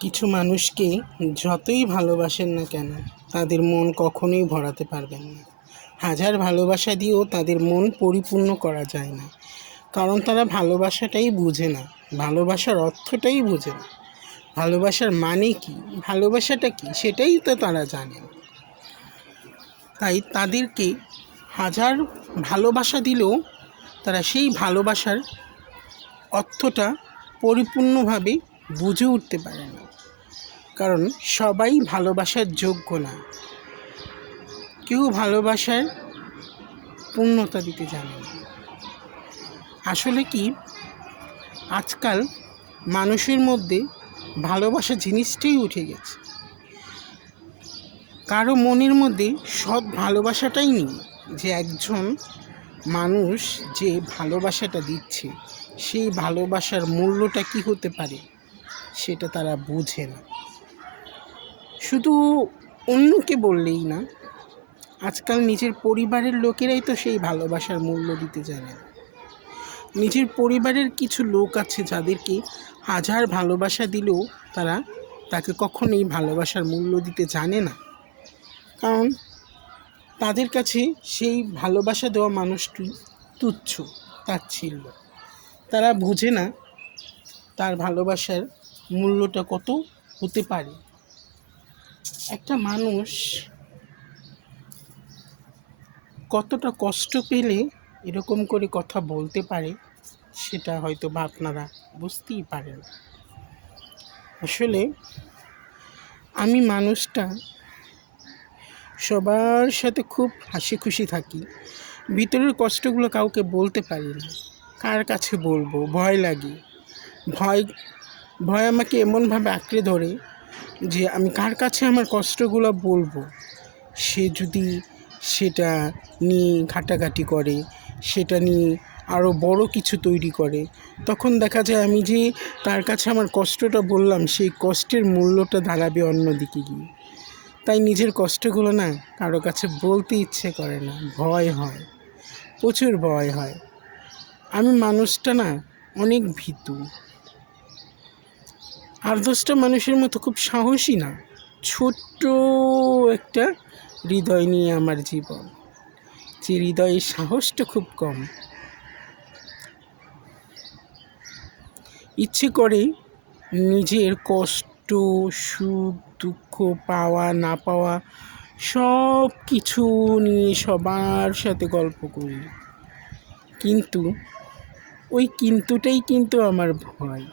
কিছু মানুষকে যতই ভালোবাসেন না কেন, তাদের মন কখনোই ভরাতে পারবেন না। হাজার ভালোবাসা দিয়েও তাদের মন পরিপূর্ণ করা যায় না। কারণ তারা ভালোবাসাটাই বুঝে না, ভালোবাসার অর্থটাই বুঝে না। ভালোবাসার মানে কি, ভালোবাসাটা কি, সেটাই তো তারা জানে না। তাই তাদেরকে হাজার ভালোবাসা দিলেও তারা সেই ভালোবাসার অর্থটা পরিপূর্ণভাবে বুঝে উঠতে পারে না কারণ সবাই ভালোবাসার যোগ্য না। কেউ ভালোবাসার পূর্ণতা দিতে জানে না। আসলে কি? আজকাল মানুষের মধ্যে ভালোবাসা জিনিসটাই উঠে গেছে। কারও মনের মধ্যে সৎ ভালোবাসাটাই নেই যে একজন মানুষ যে ভালোবাসাটা দিচ্ছে, সেই ভালোবাসার মূল্যটা কি হতে পারে? সেটা তারা বোঝে না। শুধু অন্যকে বললেই না, আজকাল নিজের পরিবারের লোকেরাই তো সেই ভালোবাসার মূল্য দিতে জানে। নিজের পরিবারের কিছু লোক আছে যাদেরকে হাজার ভালোবাসা দিলেও তারা তাকে কখনোই ভালোবাসার মূল্য দিতে জানে না। কারণ তাদের কাছে সেই ভালোবাসা দেওয়া মানুষটি তুচ্ছ তাচ্ছিল্য তারা বোঝে না তার ভালোবাসার মূল্যটা কত হতে পারে? একটা মানুষ কতটা কষ্ট পেলে এরকম করে কথা বলতে পারে, সেটা হয়তো বা আপনারা বুঝতেই পারেন। আসলে আমি মানুষটা সবার সাথে খুব হাসি খুশি থাকি। ভিতরের কষ্টগুলো কাউকে বলতে পারি না। কার কাছে বলব? ভয় লাগে। ভয় ভয় আমাকে এমনভাবে আঁকড়ে ধরে যে আমি কার কাছে আমার কষ্টগুলো বলব? সে যদি সেটা নিয়ে ঘাটাঘাটি করে, সেটা নিয়ে আরও বড় কিছু তৈরি করে, তখন দেখা যায় আমি যে তার কাছে আমার কষ্টটা বললাম, সেই কষ্টের মূল্যটা দাঁড়াবে অন্যদিকে গিয়ে। তাই নিজের কষ্টগুলো না কারও কাছে বলতে ইচ্ছে করে না, ভয় হয়, প্রচুর ভয় হয়। আমি মানুষটা না অনেক ভীতু। আর দশটা মানুষের মতো খুব সাহসী না, ছোট্ট একটা হৃদয় নিয়ে আমার জীবন। যে হৃদয়ের সাহসটা খুব কম। ইচ্ছে করে নিজের কষ্ট, সুখ, দুঃখ পাওয়া, না পাওয়া সব কিছু নিয়ে সবার সাথে গল্প করি। কিন্তু ওই কিন্তুটাই কিন্তু আমার ভয়।